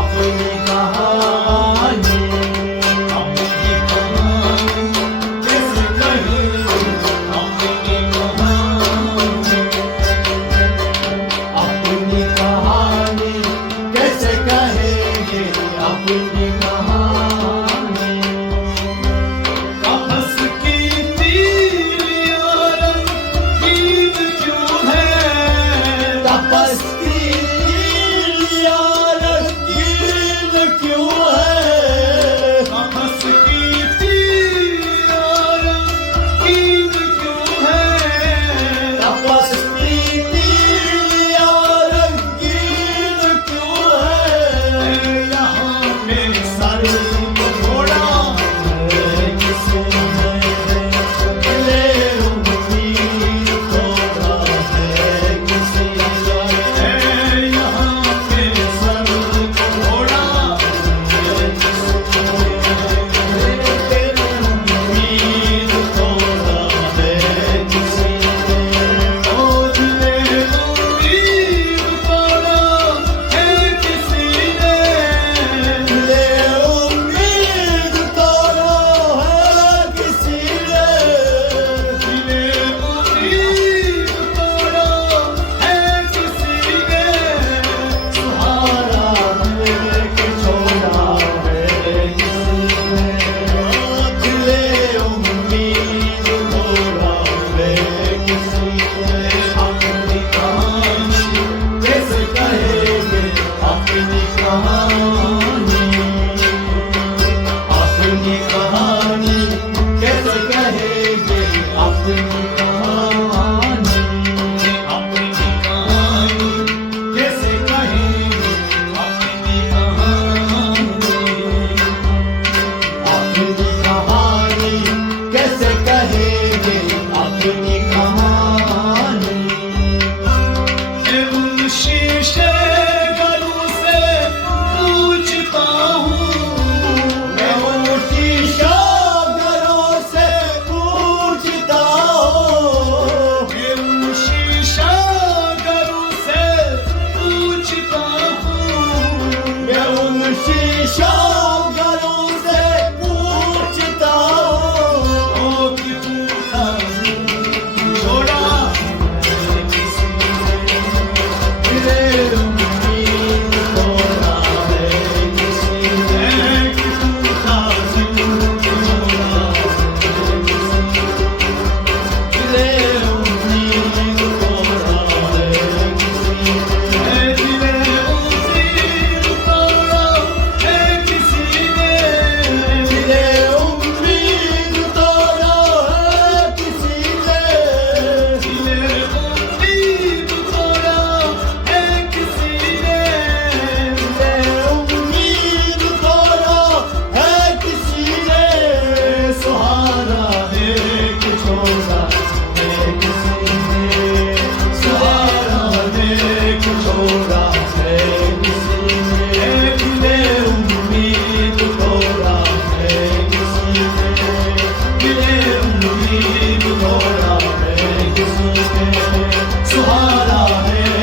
अपनी कहानी, अपनी कहानी कैसे कहेंगे, अपनी कहानी, अपनी कहानी कैसे कहेंगे, अपनी कहानी। आपस की तीलियां रंगीन क्यों है, आपस की तीलियां रंगीन क्यों है, आपस की तीलियां रंगीन क्यों है, आपस की तीलियां रंगीन क्यों है। यहाँ मेरे सर को घोड़ा है किसने, ले उम्मीद थोड़ा है किसने। यहाँ मेरे सर को घोड़ा है किसने, उम्मीद थोड़ा है किसने। ओ दिले उम्मीद थोड़ा है किसने, दिले उम्मीद थोड़ा है किसने, दिले उम्मीद थोड़ा है किसने। सुहारा मेरे के छोड़ा है किसने, दिले उम्मीद थोड़ा है किसने। अपनी कहानी कैसे कहेंगे, अपनी कहानी, अपनी कहानी कैसे कहेंगे, अपनी कहानी, अपनी कहानी कैसे कहेंगे, अपनी कहानी, अपनी कहानी कैसे कहेंगे, अपनी कहानी। मैं उन शीशे घरों से पूछता हूँ, मैं उन शीशा घरों से पूछता हूँ, मैं उन शीशा घरों से पूछता हूँ, मैं उन शीशा घरों से पूछता हूँ। ओ कि पूछा छोड़ा है किसने, दिले उम्मीद थोड़ा है किसने, कि पूछा छोड़ा है किसने, दिले उम्मीद थोड़ा है किसने, दिले उम्मीद थोड़ा है किसने, दिले उम्मीद थोड़ा है किसने, दिले उम्मीद थोड़ा है किसने, दिले उम्मीद थोड़ा है किसने। सुहारा है कि छोड़ा है किसने, सुहारा है कि छोड़ा है किसने, दिले उम्मीद थोड़ा है किसने, दिले उम्मीद थोड़ा है किसने। सुहारा है